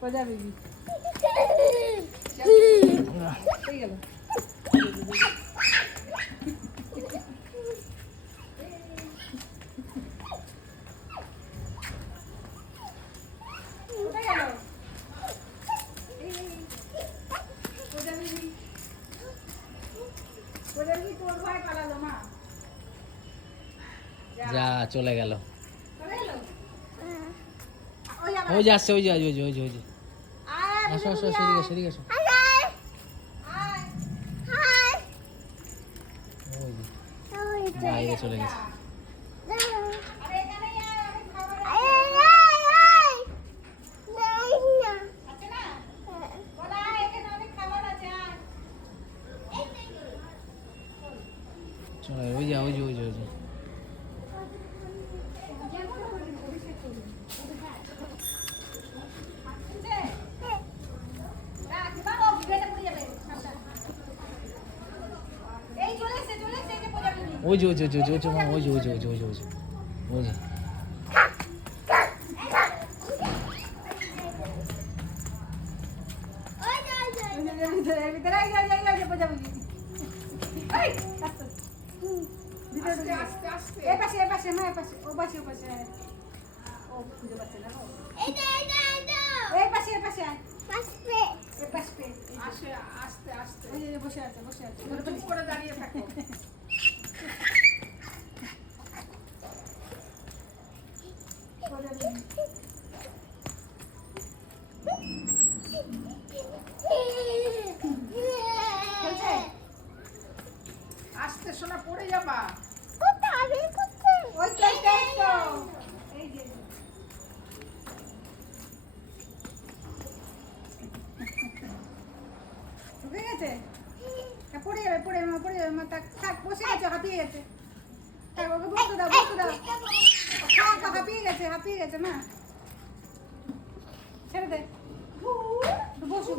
কোজা baby হয়ে গেল যা চলে গেল ওই যে আসছে ওই যে আসো আসো সেদিকে সেদিকে আসো ওই যে বাইরে চলে গেছে চলে ওই যে ওই যে ওই যে ওই যে ওই যে ওই যে ওই যে ওই যে ওই যে ওই যে ওই যে ওই যে ওই যে ওই যে বসে আছে বসে আছে চুপ করে দাঁড়িয়ে থাকো আস্তে সোনা পড়ে যাবা ওই তো এই যে ঢুকে গেছে পড়ে যাবে মা থাক বসে গেছে হাঁপিয়ে গেছে থাক ওকে বসতে দাও থাক হাঁপিয়ে গেছে মা ছেড়ে দে বসো